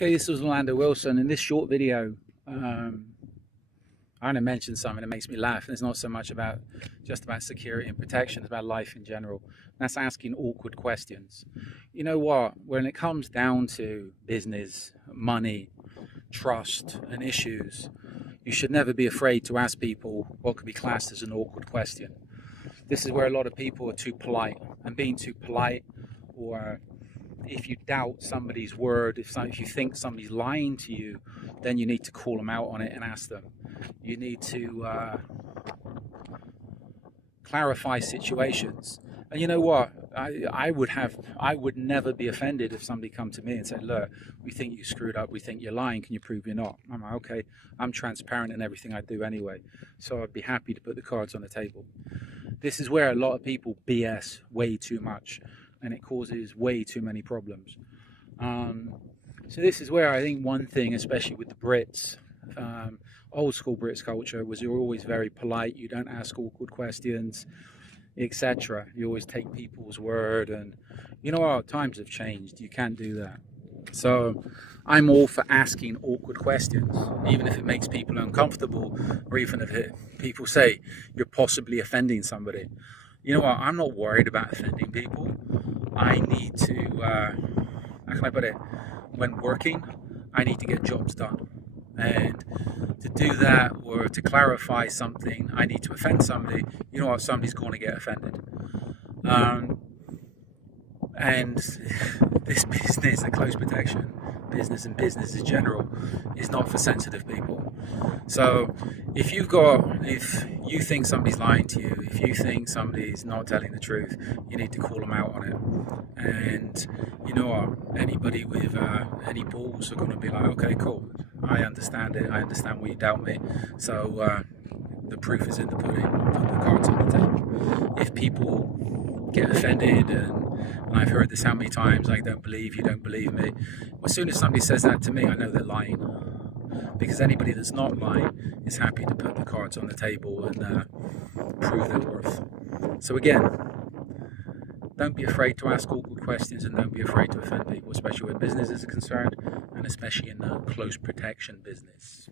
Okay, this was Orlando Wilson. In this short video, I'm going to mention something that makes me laugh. And it's not so much about just about security and protection, it's about life in general. That's asking awkward questions. You know what? When it comes down to business, money, trust, and issues, you should never be afraid to ask people what could be classed as an awkward question. This is where a lot of people are too polite, and being too polite, or if you doubt somebody's word, if you think somebody's lying to you, then you need to call them out on it and ask them. You need to clarify situations. And you know what? I would never be offended if somebody come to me and said, "Look, we think you screwed up. We think you're lying. Can you prove you're not?" I'm like, okay. I'm transparent in everything I do anyway, so I'd be happy to put the cards on the table. This is where a lot of people BS way too much, and it causes way too many problems. So this is where I think one thing, especially with the Brits, old school Brits culture, was you're always very polite. You don't ask awkward questions, etc. You always take people's word, and you know what? Times have changed. You can't do that. So I'm all for asking awkward questions, even if it makes people uncomfortable, or even if people say you're possibly offending somebody. You know what? I'm not worried about offending people. I need to, how can I put it? When working, I need to get jobs done. And to do that, or to clarify something, I need to offend somebody. You know what? Somebody's going to get offended. And this business, the close protection business and business in general, is not for sensitive people. So if you think somebody's lying to you, if you think somebody's not telling the truth, you need to call them out on it. And you know what? Anybody with any balls are going to be like, okay, cool, I understand it. I understand why you doubt me. So the proof is in the pudding. I'll put the cards on the table. If people get offended, and I've heard this how many times, I don't believe you, don't believe me. As soon as somebody says that to me, I know they're lying. Because anybody that's not lying is happy to put the cards on the table and prove their worth. So again, don't be afraid to ask awkward questions, and don't be afraid to offend people, especially where business is concerned, and especially in the close protection business.